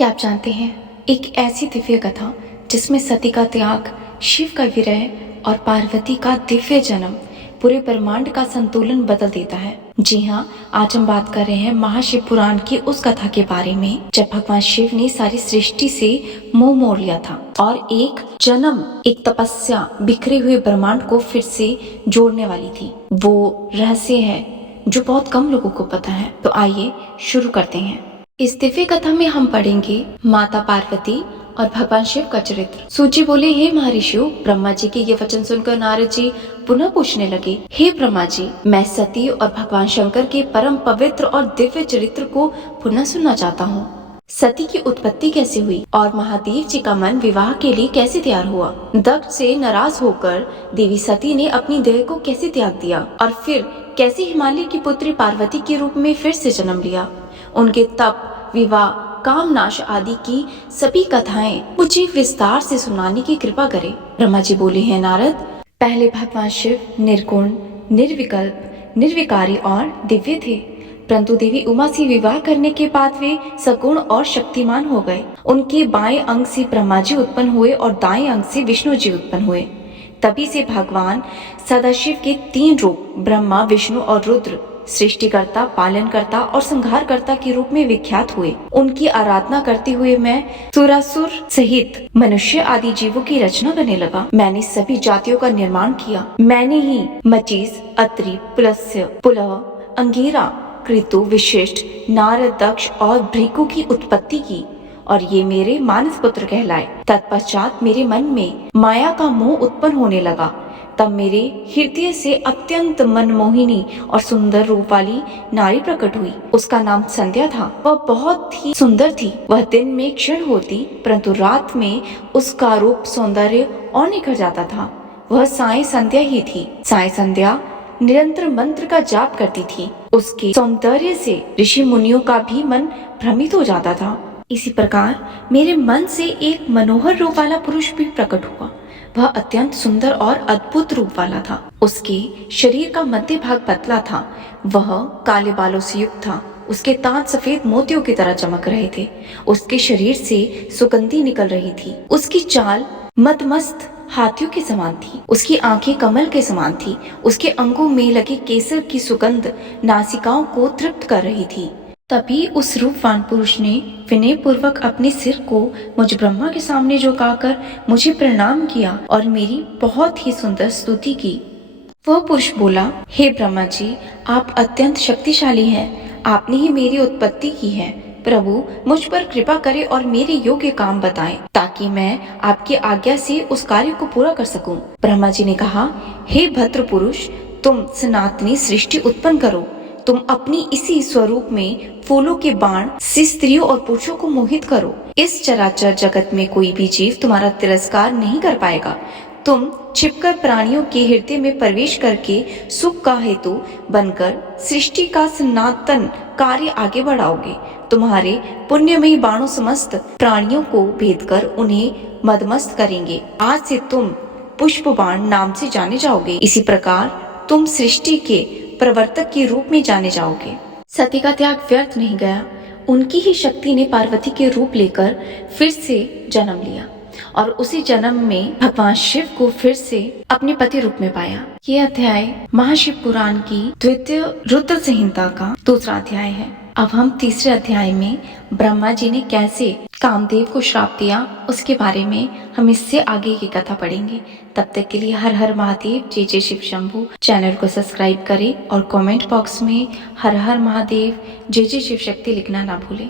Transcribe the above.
क्या आप जानते हैं, एक ऐसी दिव्य कथा जिसमें सती का त्याग, शिव का विरह और पार्वती का दिव्य जन्म पूरे ब्रह्मांड का संतुलन बदल देता है। जी हाँ, आज हम बात कर रहे हैं महाशिव पुराण की उस कथा के बारे में जब भगवान शिव ने सारी सृष्टि से मुंह मोड़ लिया था और एक जन्म, एक तपस्या बिखरे हुए ब्रह्मांड को फिर से जोड़ने वाली थी। वो रहस्य है जो बहुत कम लोगों को पता है। तो आइए शुरू करते हैं। इस दिव्य कथा में हम पढ़ेंगे माता पार्वती और भगवान शिव का चरित्र। सूत जी बोले, हे महर्षियों, ब्रह्मा जी के ये वचन सुनकर नारद जी पुनः पूछने लगे, हे ब्रह्मा जी, मैं सती और भगवान शंकर के परम पवित्र और दिव्य चरित्र को पुनः सुनना चाहता हूँ। सती की उत्पत्ति कैसे हुई और महादेव जी का मन विवाह के लिए कैसे तैयार हुआ? दक्ष से नाराज होकर देवी सती ने अपनी देह को कैसे त्याग दिया और फिर कैसे हिमालय की पुत्री पार्वती के रूप में फिर से जन्म लिया? उनके तप, विवाह, कामनाश आदि की सभी कथाएं मुझे विस्तार से सुनाने की कृपा करें। ब्रह्मा जी बोले, हैं नारद, पहले भगवान शिव निर्गुण, निर्विकल्प, निर्विकारी और दिव्य थे, परंतु देवी उमा से विवाह करने के बाद वे सगुण और शक्तिमान हो गए। उनके बाएं अंग से ब्रह्मा जी उत्पन्न हुए और दाएं अंग से विष्णु जी उत्पन्न हुए। तभी से भगवान सदाशिव के 3 रूप ब्रह्मा, विष्णु और रुद्र सृष्टिकर्ता, पालनकर्ता और संहारकर्ता के रूप में विख्यात हुए। उनकी आराधना करते हुए मैं सुरासुर सहित मनुष्य आदि जीवों की रचना करने लगा। मैंने सभी जातियों का निर्माण किया। मैंने ही मचीस, अत्रि, पुलस्त्य, पुलह, अंगीरा, कृतु, विशिष्ट, नारद, दक्ष और भृगु की उत्पत्ति की और ये मेरे मानस पुत्र कहलाए। तत्पश्चात मेरे मन में माया का मोह उत्पन्न होने लगा। तब मेरे हृदय से अत्यंत मनमोहिनी और सुंदर रूप वाली नारी प्रकट हुई। उसका नाम संध्या था। वह बहुत ही सुंदर थी। वह दिन में क्षीण होती, परंतु रात में उसका रूप, सौंदर्य और निखर जाता था। वह साय संध्या ही थी। साय संध्या निरंतर मंत्र का जाप करती थी। उसके सौंदर्य से ऋषि मुनियों का भी मन भ्रमित हो जाता था। इसी प्रकार मेरे मन से एक मनोहर रूप वाला पुरुष भी प्रकट हुआ। वह अत्यंत सुंदर और अद्भुत रूप वाला था। उसके शरीर का मध्य भाग पतला था। वह काले बालों से युक्त था। उसके दांत सफेद मोतियों की तरह चमक रहे थे। उसके शरीर से सुगंधी निकल रही थी। उसकी चाल मदमस्त हाथियों के समान थी। उसकी आंखें कमल के समान थी। उसके अंगों में लगी केसर की सुगंध नासिकाओं को तृप्त कर रही थी। तभी उस रूपवान पुरुष ने विनय पूर्वक अपने सिर को मुझ ब्रह्मा के सामने झुकाकर मुझे प्रणाम किया और मेरी बहुत ही सुंदर स्तुति की। वह पुरुष बोला, हे ब्रह्मा जी, आप अत्यंत शक्तिशाली हैं। आपने ही मेरी उत्पत्ति की है। प्रभु, मुझ पर कृपा करें और मेरे योग्य काम बताएं ताकि मैं आपकी आज्ञा से उस कार्य को पूरा कर सकूं। ब्रह्मा जी ने कहा, हे भद्र पुरुष, तुम सनातनी सृष्टि उत्पन्न करो। तुम अपनी इसी स्वरूप में फूलों के बाण से स्त्रियों और पुरुषों को मोहित करो। इस चराचर जगत में कोई भी जीव तुम्हारा तिरस्कार नहीं कर पाएगा। तुम छिपकर प्राणियों के हृदय में प्रवेश करके सुख का हेतु बनकर सृष्टि का सनातन कार्य आगे बढ़ाओगे। तुम्हारे पुण्यमयी बाणों समस्त प्राणियों को भेद कर उन्हें मदमस्त करेंगे। आज से तुम पुष्प बाण नाम से जाने जाओगे। इसी प्रकार तुम सृष्टि के प्रवर्तक के रूप में जाने जाओगे। सती का त्याग व्यर्थ नहीं गया। उनकी ही शक्ति ने पार्वती के रूप लेकर फिर से जन्म लिया और उसी जन्म में भगवान शिव को फिर से अपने पति रूप में पाया। ये अध्याय महाशिव पुराण की द्वितीय रुद्र संहिता का दूसरा अध्याय है। अब हम तीसरे अध्याय में ब्रह्मा जी ने कैसे कामदेव को श्राप दिया उसके बारे में हम इससे आगे की कथा पढ़ेंगे। तब तक के लिए हर हर महादेव, जय जय शिव शंभू। चैनल को सब्सक्राइब करें और कमेंट बॉक्स में हर हर महादेव, जय जय शिव शक्ति लिखना ना भूलें।